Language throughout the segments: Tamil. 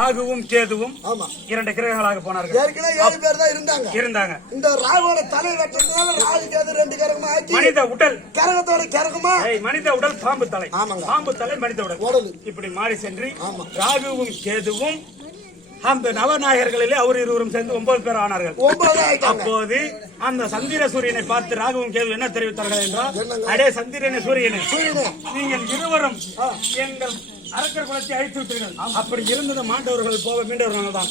ராகுவும் கேதுவும் ஆமா. இரண்டு கிரகங்களாக போனார்கள். ஏற்கனவே ஏழு பேர் தான் இருந்தாங்க. இருந்தாங்க. இந்த ராகுவோட தலை ராகு கேது ரெண்டு கரகமா மனித உடல். கரகத்தோட கரகமா? மனித உடல் பாம்பு தலை. பாம்பு தலை மனித உடல். இப்படி மாறி சென்று. ராகுவும் கேதுவும் அந்த நவநாயகர்களிலே அவர் இருவரும் சேர்ந்து ஒன்பது பேர் ஆனார்கள். அப்போது அந்த சந்திர சூரியனை பார்த்து ராகுவும் கேது என்ன தெரிவித்தார்கள் என்றால்? அடே சந்திரனே சூரியனே சூரியனே. நீங்கள் இருவரும் எங்கள் அரக்கர் குலத்தை அழித்து விட்டீர்கள். அப்படி இருந்தது மாண்டவர்கள் போக மீண்டவர்கள் தான்.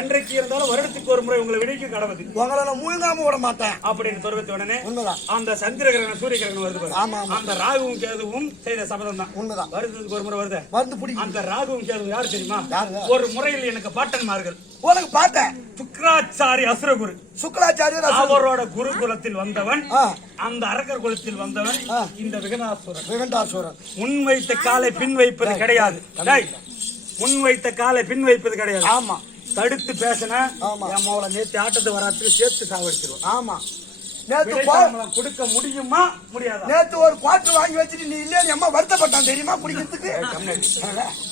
என்றைக்கு இருந்தாலும் வருடத்துக்கு ஒரு முறை உங்களை விடைக்கு கடவுது உங்களை நான் முழுங்காம விட மாட்டேன். அப்படின்னு தெரிவித்த உடனே உண்மைதான். அந்த சந்திர கிரகணம் சூரிய கிரகணம் வருது. ஆமா. அந்த ராகுவும் கேதுவும் செய்த சபதம் தான் உண்மைதான். வருடத்துக்கு ஒரு முறை வருது. மருந்து பிடிக்கும். அந்த ராகுவும் கேதுவும் யார் தெரியுமா? ஒரு முறையில் எனக்கு பாட்டன்மார்கள். உனக்கு பார்த்தேன் சுக்ராச்சாரி அசுரகுரு. அசுரன். அவரோட குருகுலத்தில் வந்தவன். அந்த அரக்கர் குலத்தில் வந்தவன். இந்த விகனாசுரன் விகண்டாசுரன். முன் வைத்த காலை பின் வைப்பது கிடையாது. டேய், முன் வைத்த காலை பின் வைப்பது கிடையாது. ஆமா. தடுத்து பேசினா. என் மோளை நேத்து ஆட்டத்தை வராத்துக்கு சேர்த்து சாவடிச்சிருவான். ஆமா. நேத்து கொடுக்க முடியுமா? முடியாதா? நேத்து ஒரு குவார்டர் வாங்கி வச்சுட்டு நீ இல்லையா அம்மா வருத்தப்பட்டான் தெரியுமா? குடிக்கிறதுக்கு?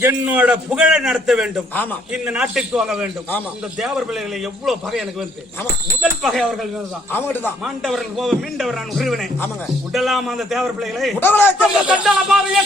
என்னோட புகழை நடத்த வேண்டும். ஆமா. இந்த நாட்டுக்கு வாங்க வேண்டும். ஆமா. இந்த தேவர் பிள்ளைகளை எவ்வளவு பகை எனக்கு வந்து. ஆமா. முதல் பகை அவர்கள் தான் அவங்ககிட்ட தான் மாண்டவர்கள் போக மீண்டவர் நான் உருவினே ஆமாங்க. உடலாம் அந்த தேவர் பிள்ளைகளை. உடவலாச்சம் கண்டால பாருங்க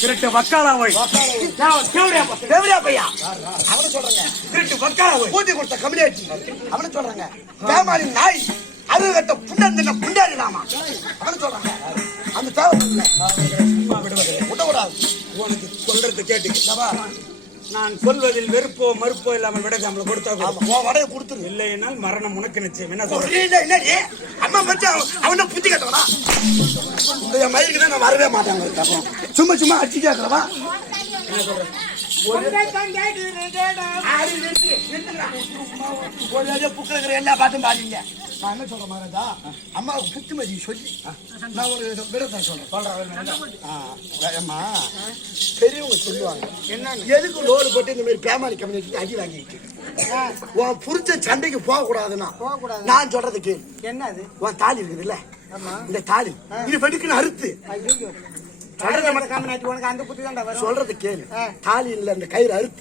திருட்டு வக்காலா போய். தேவரியா பையா? அவனை சொல்றாங்க திருட்டு வக்காலா போய். ஊத்தி கொடுத்த கம்யூனிட்டி அவனை சொல்றாங்க பேமாரி நாய் அருகு கட்ட புண்டந்தின புண்டாரி நாமா? அவனை சொல்றாங்க அந்த தேவை விடக்கூடாது. உனக்கு சொல்றது கேட்டுக்கிட்டவா நான் சொல்வதில் வெறுப்போ மறுப்போ இல்லாமல் விட நம்மளை கொடுத்தா வடையை கொடுத்துரு. இல்லையென்றால் மரணம் உனக்கு நிச்சயம். என்ன சொல்ற புரியல, என்னடி? அம்மா மச்சான் அவன் அவனை புத்தி கட்டவனா? என் மயிலுக்கு தான் நான் வரவே மாட்டாங்க சும்மா சும்மா அடிச்சு கேட்கறவா? புக்கில் எல்லா பாட்டும் பாடிங்க நான் என்ன சொல்றேன் மகாராஜா அம்மாவுக்கு புத்துமதி சொல்லி நான் உங்களுக்கு விடத்தான் சொல்றேன் சொல்றேன் அம்மா பெரியவங்க சொல்லுவாங்க என்ன எதுக்கு லோடு போட்டு இந்த மாதிரி அடி வாங்கிட்டு உன் புரிச்ச சண்டைக்கு போக கூடாதுன்னா நான் சொல்றது என்னது? உன் தாலி இருக்குதுல்ல? இந்த தாலி. இது வெடுக்குன்னு அறுத்து. சொல்றது அந்த கேளு. தாலி இல்ல இந்த கயிறு அறுத்து.